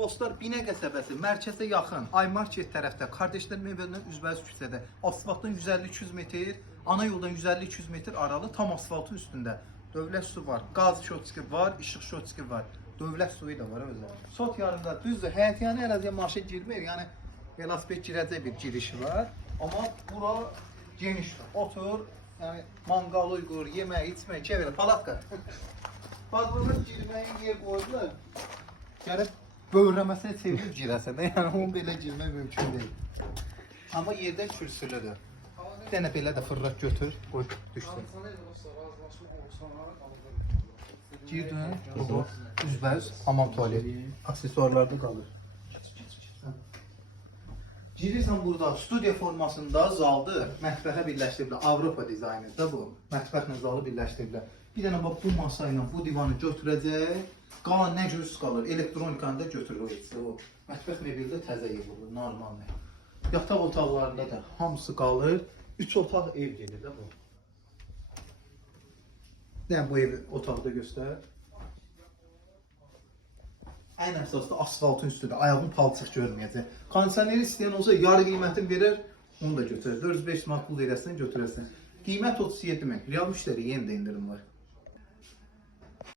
Dostlar, Binə qəsəbəsi mərkəzə yaxın, Ay Market tərəfdə, Kardeşlər Mebelindən üzbəüz küçədə, asfaltdan 150-200 metr, ana yoldan 150-200 metr aralı, tam asfaltın üstündə. Dövlət su var, qaz şotski var, işıq şotski var. Dövlət suyu da var özü. Sot yarında düzdür, həyətyanı əraziyə maşın girmir, yəni velosiped girəcək bir girişi var. Amma bura genişdir. Otur, yəni manqal uyğur, yemək, içmək, kəvələ, palatka. Bazılarımız girməyin yer qoydular. Gəlib böyürləməsinə çevirib girəsə də, yəni onun belə girmək mümkün deyil. Amma yerdən kürsülüdür. Bir dənə belə də fırlat götür, qoy düşsün. Girdin, üzbəüz, hamam tualeti, aksesuarlarda qalır. Girirsən burada studiya formasında zaldır, mətbəxə birləşdiriblər, Avropa dizaynıdır bu, mətbəxlə zalı birləşdiriblər. Bir dənə bax bu masa ilə bu divanı götürəcək, qalan nə göz qalır, elektronikanı da götürür o. Mətbəx mebeldə təzə yığılır, normaldır. Yataq otaqlarında da hamısı qalır, 3 otaq ev gelir də bu. Yəni bu evi otaqda göstər. Ən əsasda asfaltın üstündə, ayağın palçıq görməyəcək. Kondisioneri istəyən olsa yarı qiymətini verir, onu da götürür. 405 manat pul verəsən, götürəsən. Qiymət 37 min, real müştəri yenə də indirim var.